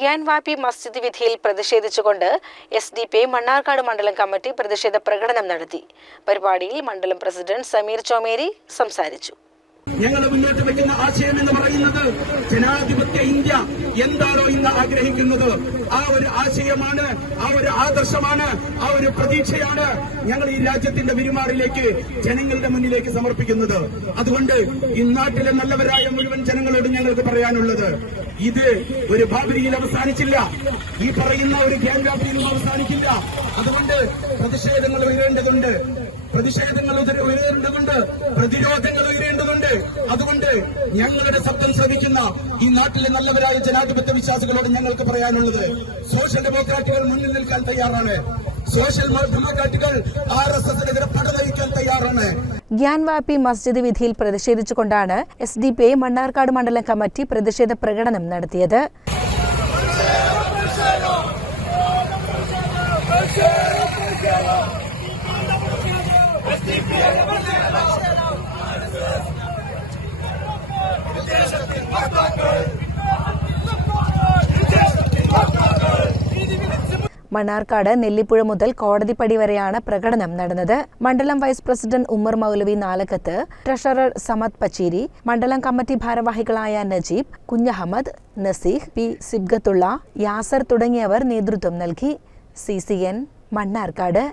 ഗ്യാൻവാപ്പി മസ്ജിദ് വിധിയിൽ പ്രതിഷേധിച്ചുകൊണ്ട് S D P Mannarkkad മണ്ഡലം കമ്മിറ്റി പ്രതിഷേധ പ്രകടനം നടത്തി. പരിപാടിയിൽ മണ്ഡലം പ്രസിഡന്റ് സമീർ ചോമേരി സംസാരിച്ചു. ഞങ്ങൾ മുന്നോട്ട് വെക്കുന്ന ആശയം എന്ന് പറയുന്നത് ജനാധിപത്യ ഇന്ത്യ എന്താണോ ഇന്ന് ആഗ്രഹിക്കുന്നത്? ആ ഒരു ആശയമാണ് ആ ഒരു ആദർശമാണ് ആ ഒരു പ്രതീക്ഷയാണ് ഞങ്ങൾ ഈ രാജ്യത്തിന്റെ പെരുമാറിലേക്ക് ജനങ്ങളുടെ മുന്നിലേക്ക് സമർപ്പിക്കുന്നത്. അതുകൊണ്ട് ഈ നാട്ടിലെ നല്ലവരായ മുഴുവൻ ജനങ്ങളോട് ഞങ്ങൾക്ക് പറയാനുള്ളത് ഇത് ഒരു ബാബരിയിൽ അവസാനിച്ചില്ല. ഈ പറയുന്ന ഒരു ഗ്യാൻ വ്യാപ്തിയിലും അവസാനിക്കില്ല. അതുകൊണ്ട് പ്രതിഷേധങ്ങൾ ഉയരേണ്ടതുണ്ട്. പ്രതിഷേധങ്ങൾ ഉയര- ഉയരേണ്ടതുണ്ട്. പ്രതിരോധങ്ങൾ ഉയരേണ്ടതുണ്ട്. അതുകൊണ്ട് ഞങ്ങളുടെ ശബ്ദം ശ്രമിക്കുന്ന ഈ നാട്ടിലെ നല്ലവരായ ജനാധിപത്യ വിശ്വാസികളോട് ഞങ്ങൾക്ക് പറയാനുള്ളത് സോഷ്യൽ ഡെമോക്രാറ്റുകൾ മുന്നിൽ നിൽക്കാൻ തയ്യാറാണ്. സോഷ്യൽ ഡെമോക്രാറ്റുകൾ ആർ എസ് എസിനെതിരെ പടനയിക്കാൻ തയ്യാറാണ്. ഗ്യാൻവാപ്പി മസ്ജിദ് വിധിയിൽ പ്രതിഷേധിച്ചുകൊണ്ടാണ് S D P I Mannarkkad മണ്ഡലം കമ്മിറ്റി പ്രതിഷേധ പ്രകടനം നടത്തിയത്. മണ്ണാർക്കാട് നെല്ലിപ്പുഴ മുതൽ കോടതിപ്പടി വരെയാണ് പ്രകടനം നടന്നത്. മണ്ഡലം vice president Ummer Moulavi Nalakkath treasurer Samad Pacheri മണ്ഡലം കമ്മിറ്റി ഭാരവാഹികളായ നജീബ് കുഞ്ഞഹമ്മദ് നസീഹ് പി സിബ്ഗത്തുള്ള യാസർ തുടങ്ങിയവർ നേതൃത്വം നൽകി. C C N Mannarkkad.